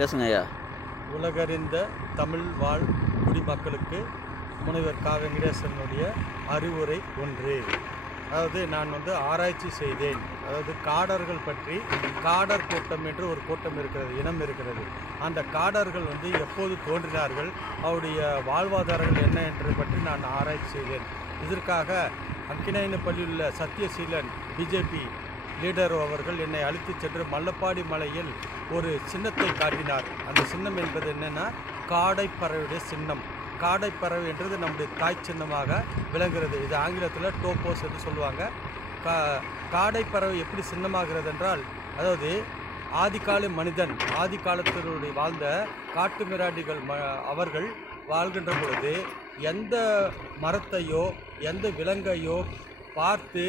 பேசுங்க ஐயா. உலகறிந்த தமிழ் வாழ் குடிமக்களுக்கு முனைவர் கா வெங்கடேசனுடைய அறிவுரை ஒன்று. அதாவது நான் ஆராய்ச்சி செய்தேன். அதாவது காடர்கள் பற்றி காடர் கூட்டம் என்று ஒரு கூட்டம் இருக்கிறது, இனம் இருக்கிறது. அந்த காடர்கள் எப்போது தோன்றினார்கள், அவருடைய வாழ்வாதாரங்கள் என்ன என்று பற்றி நான் ஆராய்ச்சி செய்தேன். இதற்காக அக்கினையனப்பள்ளியில் உள்ள சத்யசீலன் பிஜேபி லீடர் அவர்கள் என்னை அழைத்துச் சென்று மல்லப்பாடி மலையில் ஒரு சின்னத்தை காட்டினார். அந்த சின்னம் என்பது என்னென்னா காடைப்பறவையுடைய சின்னம். காடைப்பறவை என்றது நம்முடைய தாய் சின்னமாக விளங்குகிறது. இது ஆங்கிலத்தில் டோப்போஸ் என்று சொல்லுவாங்க. காடைப்பறவை எப்படி சின்னமாகிறது என்றால், அதாவது ஆதிகால மனிதன் ஆதி காலத்தினுடைய வாழ்ந்த காட்டு மிராண்டிகள் அவர்கள் வாழ்கின்ற பொழுது எந்த மரத்தையோ எந்த விலங்கையோ பார்த்து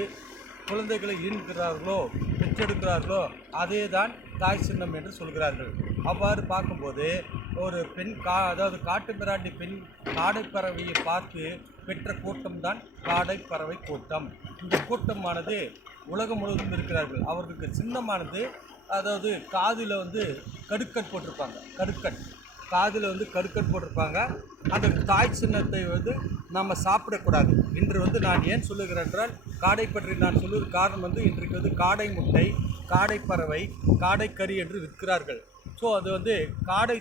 குழந்தைகளை ஈன்கிறார்களோ பெற்றெடுக்கிறார்களோ அதே தான் தாய் சின்னம் என்று சொல்கிறார்கள். அவ்வாறு பார்க்கும்போது ஒரு பெண் அதாவது காட்டு மிராண்டி பெண் காடைப்பறவையை பார்த்து பெற்ற கூட்டம்தான் காடைப்பறவை கூட்டம். இந்த கூட்டமானது உலகம் முழுவதும் இருக்கிறார்கள். அவர்களுக்கு சின்னமானது, அதாவது காதில் கடுக்கட் போட்டிருப்பாங்க. காதில் கடுக்கட் போட்டிருப்பாங்க. அந்த தாய் சின்னத்தை நம்ம சாப்பிடக்கூடாது. இன்று நான் ஏன் சொல்லுகிறேன் என்றால், காடை பற்றி நான் சொல்லுவது காரணம் இன்றைக்கு காடை முட்டை, காடைப்பறவை, காடைக்கறி என்று விற்கிறார்கள். ஸோ அது காடை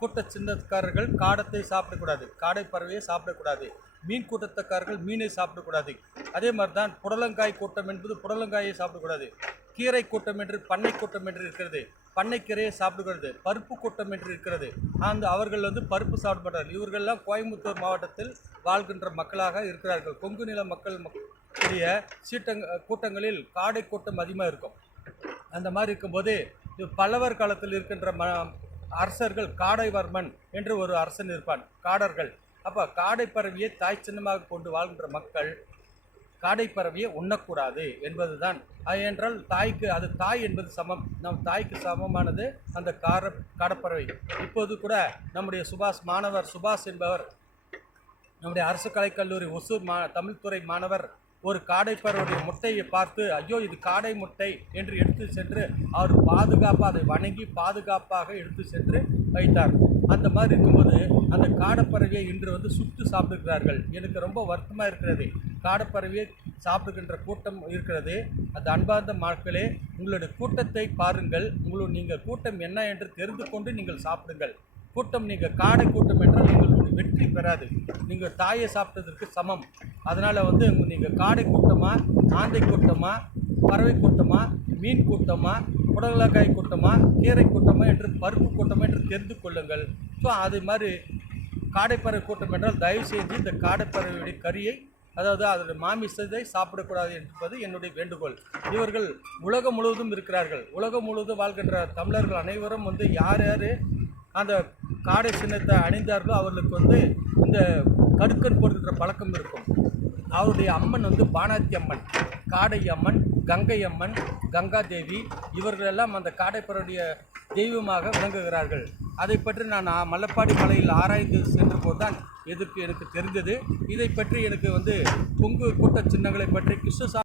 கூட்ட சின்னக்காரர்கள் காடத்தை சாப்பிடக்கூடாது, காடைப்பறவையை சாப்பிடக்கூடாது. மீன் கூட்டத்தக்காரர்கள் மீனை சாப்பிடக்கூடாது. அதே மாதிரி தான் புடலங்காய் கூட்டம் என்பது புடலங்காயை சாப்பிடக்கூடாது. கீரை கூட்டம் என்று பண்ணை கூட்டம் என்று இருக்கிறது, பண்ணைக்கீரையை சாப்பிடுகிறது. பருப்பு கூட்டம் என்று இருக்கிறது, அவர்கள் பருப்பு சாப்பிட மாட்டார்கள். இவர்கள்லாம் கோயம்புத்தூர் மாவட்டத்தில் வாழ்கின்ற மக்களாக இருக்கிறார்கள். கொங்கு நில மக்கள் கூட்டங்களில் காடை கூட்டம் அதிகமாக இருக்கும். அந்த மாதிரி இருக்கும்போது பல்லவர் காலத்தில் இருக்கின்ற அரசர்கள், காடைவர்மன் என்று ஒரு அரசன் இருப்பான், காடர்கள். அப்போ காடைப்பறவையை தாய் சின்னமாக கொண்டு வாழ்கின்ற மக்கள் காடைப்பறவையை உண்ணக்கூடாது என்பது தான். என்றால் தாய்க்கு அது தாய் என்பது சமம், நம் தாய்க்கு சமமானது அந்த காடைப்பறவை. இப்போது கூட நம்முடைய மாணவர் சுபாஷ் என்பவர் நம்முடைய அரசு கலைக்கல்லூரி ஒசூர் தமிழ்துறை மாணவர் ஒரு காடைப்பறவையுடைய முட்டையை பார்த்து, ஐயோ இது காடை முட்டை என்று எடுத்து சென்று அவர் பாதுகாப்பாக அதை வணங்கி பாதுகாப்பாக எடுத்து சென்று வைத்தார். அந்த மாதிரி இருக்கும்போது அந்த காடைப்பறவையை இன்று சுட்டு சாப்பிடுகிறார்கள். எனக்கு ரொம்ப வருத்தமாக இருக்கிறது. காடைப்பறவையை சாப்பிடுகின்ற கூட்டம் இருக்கிறது. அந்த அன்பார்ந்த மக்களே, உங்களுடைய கூட்டத்தை பாருங்கள். நீங்கள் கூட்டம் என்ன என்று தெரிந்து கொண்டு நீங்கள் சாப்பிடுங்கள். கூட்டம் நீங்கள் காடை கூட்டம் என்றால் நீங்கள் வெற்றி பெறாது. நீங்கள் தாயை சாப்பிட்டதற்கு சமம். அதனால் நீங்கள் காடை கூட்டமா, ஆந்தை கூட்டமா, பறவை கூட்டமா, மீன் கூட்டமா, புடலங்காய் கூட்டமா, கீரை கூட்டமா என்று பருப்பு கூட்டமா என்று தெரிந்து கொள்ளுங்கள். ஸோ அது மாதிரி காடைப்பறவை கூட்டம் என்றால் தயவு செய்து இந்த காடைப்பறவையுடைய கறியை, அதாவது அதோட மாமிசத்தை சாப்பிடக்கூடாது என்பது என்னுடைய வேண்டுகோள். இவர்கள் உலகம் முழுவதும் இருக்கிறார்கள். உலகம் முழுவதும் வாழ்கின்ற தமிழர்கள் அனைவரும் யார் யார் அந்த காடை சின்னத்தை அணிந்தார்களோ அவர்களுக்கு இந்த கடுக்கன் போடுகின்ற பழக்கம் இருக்கும். அவருடைய அம்மன் பானாத்தி அம்மன், காடை அம்மன், கங்கை அம்மன், கங்காதேவி, இவர்களெல்லாம் அந்த காடைப்பறவையுடைய தெய்வமாக விளங்குகிறார்கள். அதை பற்றி நான் மல்லப்பாடி மலையில் ஆராய்ந்து சென்ற போது தான் எனக்கு தெரிந்தது. இதை பற்றி எனக்கு கொங்கு கூட்ட சின்னங்களை பற்றி கிருஷ்ணசாமி